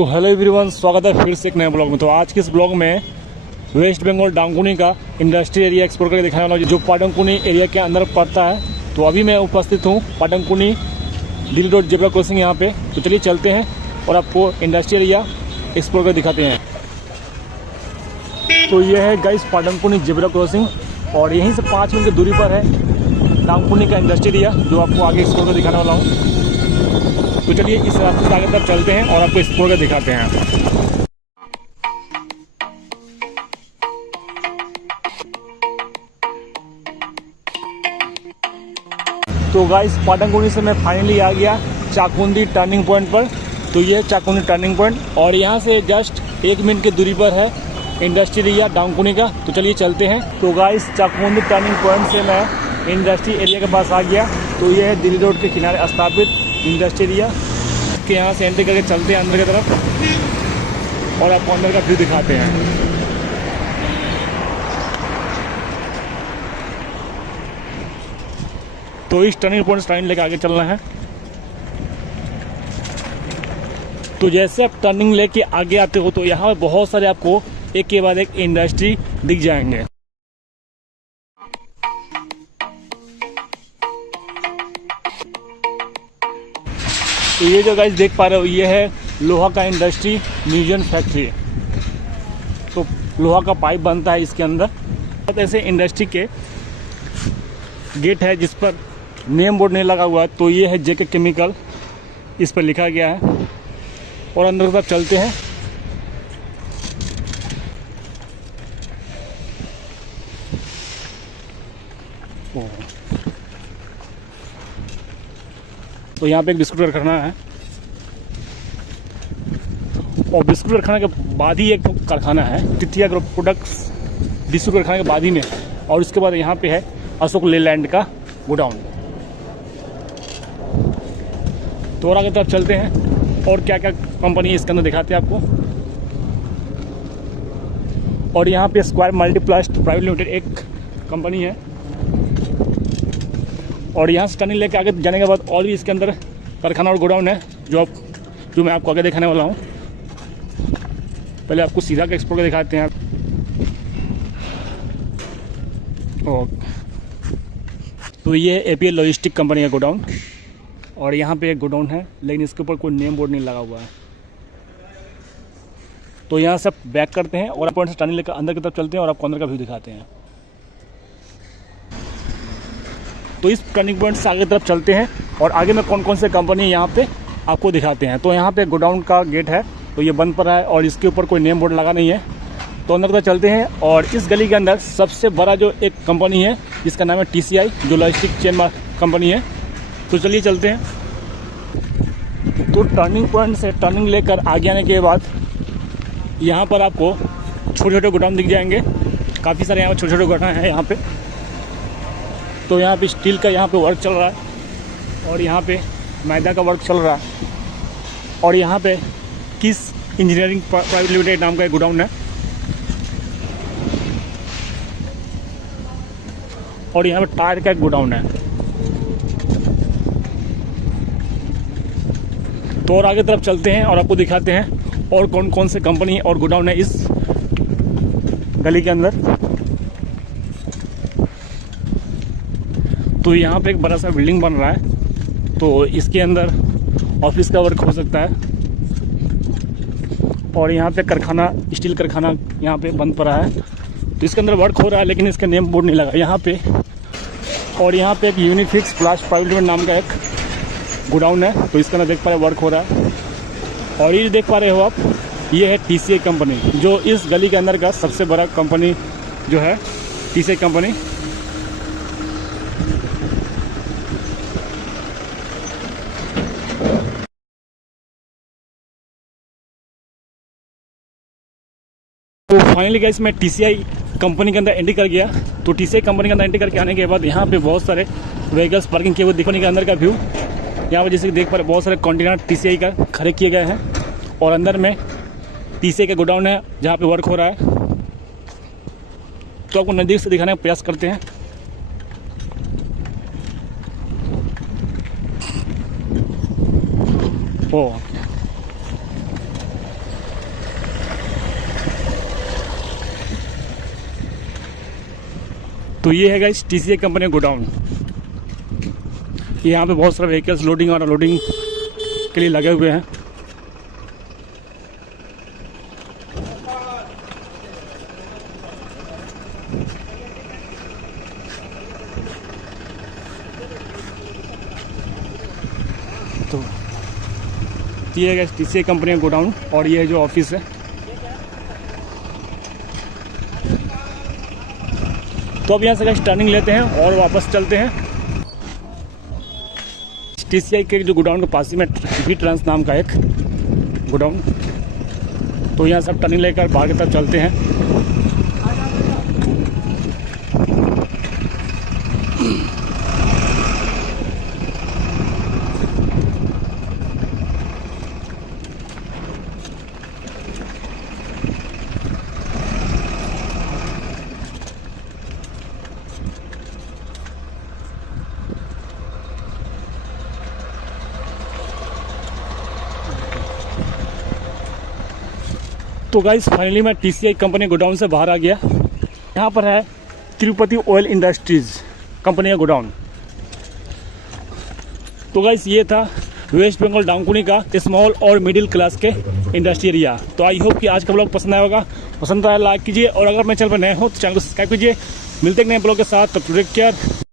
तो hello everyone, स्वागत है फिर से एक नए ब्लॉग में। तो आज के इस ब्लॉग में वेस्ट बंगाल डांकुनी का इंडस्ट्री एरिया एक्सप्लोर करके दिखाने वाला हूँ, जो पाटनकुनी एरिया के अंदर पड़ता है। तो अभी मैं उपस्थित हूँ पाटनकुनी दिल्ली रोड जेब्रा क्रॉसिंग यहाँ पे। तो चलिए चलते हैं और आपको इंडस्ट्री एरिया एक्सप्लोर करके दिखाते हैं। तो ये है गाइस पाटनकुनी जेब्रा क्रॉसिंग, और यहीं से 5 मिनट की दूरी पर है डांकुनी का इंडस्ट्री एरिया, जो आपको आगे एक्सप्लोर कर दिखाने वाला हूँ। तो चलिए इस रास्ते से आगे तक चलते हैं और आपको एक्सप्लोर कर दिखाते हैं। तो गाइस पाटनकुनी से मैं फाइनली आ गया चाकुंदी टर्निंग पॉइंट पर। तो ये है चाकुंदी टर्निंग पॉइंट, और यहाँ से जस्ट 1 मिनट की दूरी पर है इंडस्ट्री एरिया डांकुनी का। तो चलिए चलते हैं। तो गाइस चाकुंदी टर्निंग पॉइंट से मैं इंडस्ट्री एरिया के पास आ गया। तो ये है दिल्ली रोड के किनारे स्थापित इंडस्ट्री एरिया के। यहाँ से एंट्री करके चलते हैं अंदर की तरफ और आपको अंदर का व्यू दिखाते हैं। तो इस टर्निंग पॉइंट से लेके आगे चलना है। तो जैसे आप टर्निंग लेके आगे आते हो तो यहाँ पे बहुत सारे आपको एक के बाद एक इंडस्ट्री दिख जाएंगे। तो ये जो गाइस देख पा रहे हो, ये है लोहा का इंडस्ट्री म्यूजियम फैक्ट्री। तो लोहा का पाइप बनता है इसके अंदर। ऐसे इंडस्ट्री के गेट है जिस पर नेम बोर्ड नहीं लगा हुआ है। तो ये है जेके केमिकल, इस पर लिखा गया है। और अंदर की तरफ चलते हैं। तो यहाँ पे एक बिस्कुट कारखाना है, और बिस्कुट कारखाना के बाद ही एक कारखाना है तिथिया एग्रो प्रोडक्ट्स बिस्कुट कारखाना के बाद ही में। और उसके बाद यहाँ पे है अशोक लेलैंड का गोडाउन। तो और आगे तरफ चलते हैं और क्या क्या कंपनी है इसके अंदर दिखाते हैं आपको। और यहाँ पे स्क्वायर मल्टीप्लास्ट प्राइवेट लिमिटेड एक कंपनी है। और यहाँ से टर्निंग लेके आगे जाने के बाद और भी इसके अंदर कारखाना और गोडाउन है, जो मैं आपको आगे दिखाने वाला हूँ। पहले आपको सीधा का एक्सप्लोर दिखाते हैं। तो ये एपीएल लॉजिस्टिक कंपनी का गोडाउन, और यहाँ पे एक गोडाउन है लेकिन इसके ऊपर कोई नेम बोर्ड नहीं लगा हुआ है। तो यहाँ से बैक करते हैं और पॉइंट से टर्निंग लेकर अंदर की तरफ चलते हैं और आपको अंदर का व्यू दिखाते हैं। तो इस टर्निंग पॉइंट से आगे तरफ चलते हैं और आगे में कौन कौन से कंपनी है यहाँ पे आपको दिखाते हैं। तो यहाँ पे गोडाउन का गेट है, तो ये बंद पड़ा है और इसके ऊपर कोई नेम बोर्ड लगा नहीं है। तो अंदर तरफ चलते हैं, और इस गली के अंदर सबसे बड़ा जो एक कंपनी है जिसका नाम है TCI, जो लॉजिस्टिक चेन कंपनी है। तो चलिए चलते हैं। तो टर्निंग पॉइंट से टर्निंग लेकर आगे आने के बाद यहाँ पर आपको छोटे छोटे गोडाउन दिख जाएंगे। काफ़ी सारे यहाँ पर छोटे छोटे गोडाउन हैं यहाँ पे। तो यहाँ पे स्टील का यहाँ पे वर्क चल रहा है, और यहाँ पे मैदा का वर्क चल रहा है, और यहाँ पे किस इंजीनियरिंग प्राइवेट लिमिटेड नाम का एक गोडाउन है, और यहाँ पे टायर का एक गोडाउन है। तो और आगे तरफ चलते हैं और आपको दिखाते हैं और कौन कौन से कंपनी और गोडाउन है इस गली के अंदर। तो यहाँ पे एक बड़ा सा बिल्डिंग बन रहा है, तो इसके अंदर ऑफिस का वर्क हो सकता है। और यहाँ पे कारखाना, स्टील कारखाना यहाँ पे बंद पड़ा है, तो इसके अंदर वर्क हो रहा है लेकिन इसका नेम बोर्ड नहीं लगा यहाँ पे। और यहाँ पे एक यूनिफिक्स प्लास्ट प्राइवेट लिमिटेड नाम का एक गोडाउन है, तो इसके अंदर देख पा रहे वर्क हो रहा है। और ये देख पा रहे हो आप, ये है TCI कंपनी, जो इस गली के अंदर का सबसे बड़ा कंपनी जो है TCI कंपनी। तो फाइनली गाइस मैं TCI कंपनी के अंदर एंट्री कर गया। तो TCI कंपनी के अंदर एंट्री करके आने के बाद यहाँ पे बहुत सारे व्हीकल्स पार्किंग किए हुए दिखने के अंदर का व्यू। यहाँ पर जैसे कि देख पा रहे बहुत सारे कंटेनर TCI का खड़े किए गए हैं, और अंदर में TCI का गोडाउन है जहाँ पे वर्क हो रहा है। तो आपको नज़दीक से दिखाने का प्रयास करते हैं। तो ये है गाइस TCI कंपनी गोडाउन। यहाँ पे बहुत सारे व्हीकल्स लोडिंग और अनलोडिंग के लिए लगे हुए हैं। तो ये है गाइस TCI कंपनी का गोडाउन और ये है जो ऑफिस है। तो अब यहाँ से गाइस टर्निंग लेते हैं और वापस चलते हैं। TCI के जो गोडाउन के पास ही में वी ट्रांस नाम का एक गोडाउन, तो यहाँ सब टर्निंग लेकर बाहर की तरफ चलते हैं। तो गाइस फाइनली मैं TCI कंपनी गोडाउन से बाहर आ गया। यहाँ पर है तिरुपति ऑयल इंडस्ट्रीज कंपनी का गोडाउन। तो गाइस ये था वेस्ट बंगाल डाउनकुनी का स्मॉल और मिडिल क्लास के इंडस्ट्री एरिया। तो आई होप कि आज का ब्लॉग पसंद आया होगा। पसंद आया लाइक कीजिए और अगर मैं चैनल पर नए हो तो चैनल को सब्सक्राइब कीजिए। मिलते हैं नए ब्लॉग के साथ, तब तक टेक केयर।